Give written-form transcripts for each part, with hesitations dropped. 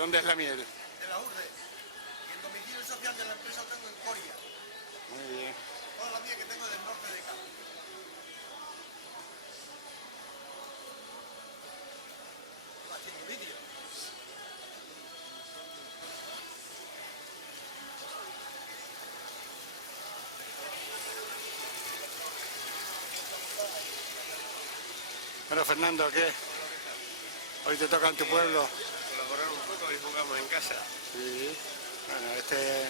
dónde es la miel? De la URDE. Y el domicilio social de la empresa lo tengo en Coria. Muy bien. Toda la miel que tengo del norte de Cádiz. Haciendo vídeo. Bueno, Fernando, ¿qué? Hoy te toca en tu pueblo. Colaborar un poco y jugamos en casa. Sí. Bueno, este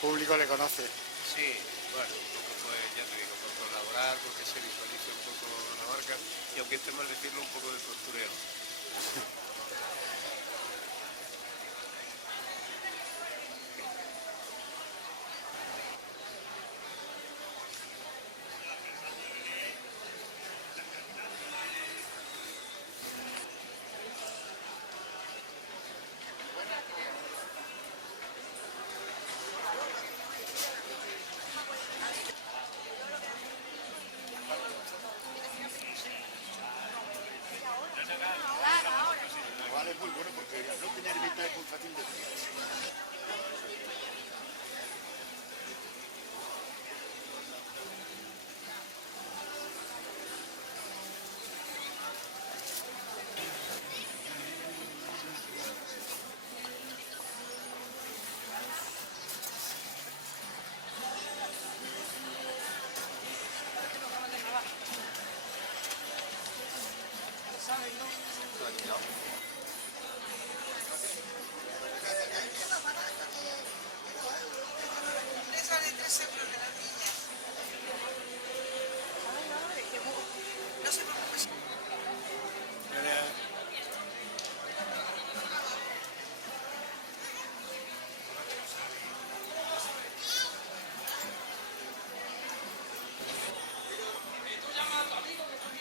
público le conoce. Sí, bueno, un poco pues ya te digo, por colaborar, porque se visualice un poco la marca y aunque esté mal decirlo, un poco de postureo. Vale, es muy bueno porque no tener venta es muy fácil de pillar. Esa de 3 euros de las niñas. No se preocupe.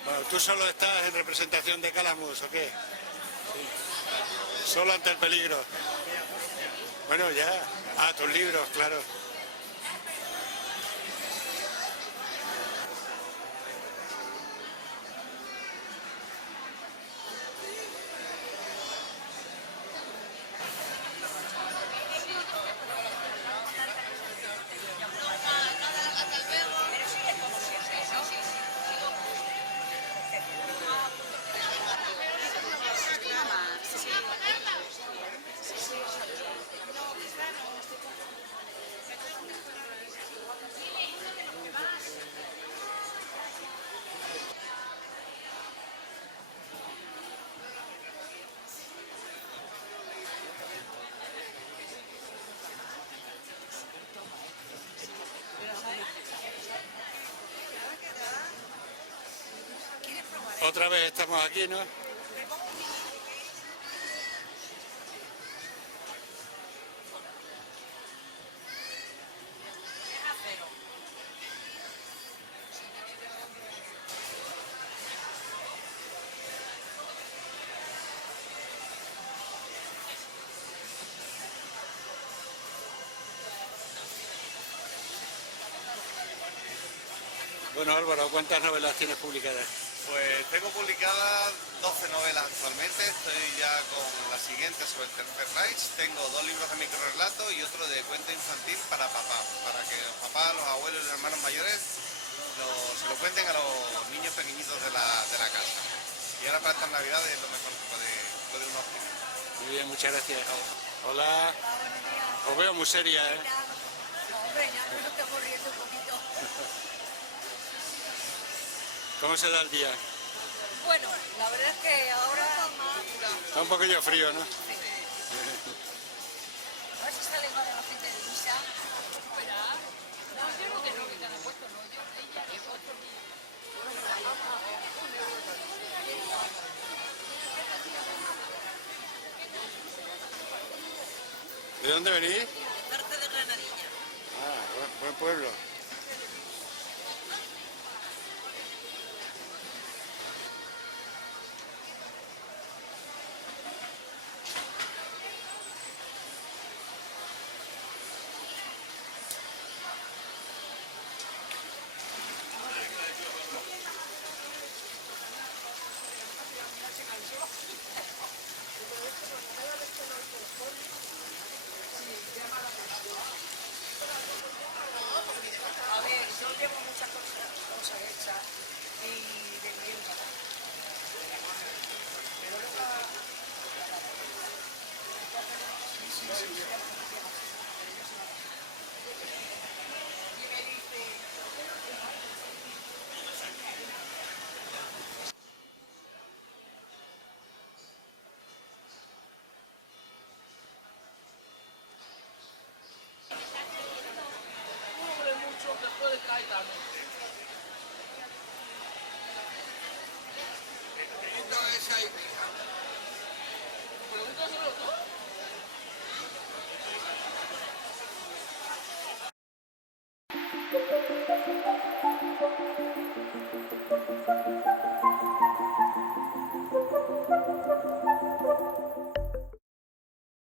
Bueno, ¿tú solo estás en representación de Calamus o qué? Sí. Solo ante el peligro. Bueno, ya. Ah, tus libros, claro. Otra vez estamos aquí, ¿no? Bueno, Álvaro, ¿cuántas novelas tienes publicadas? Pues tengo publicadas 12 novelas actualmente, estoy ya con la siguiente sobre el Tercer Reich, tengo 2 libros de microrelato y otro de cuento infantil para papá, para que los papás, los abuelos y los hermanos mayores se lo cuenten a los niños pequeñitos de la casa. Y ahora para estas navidades es lo mejor que puede uno obtener. Muy bien, muchas gracias. Hola. Os veo muy seria, ¿eh? Hombre, ya me lo estoy corriendo un poquito. ¿Cómo se da el día? Bueno, la verdad es que ahora Está un poquillo frío, ¿no? a ver si sale más de la gente de misa. No, yo no tengo que tener puesto, no. Ella es otro día. ¿De dónde venís? Parte de Granadilla. Ah, buen pueblo.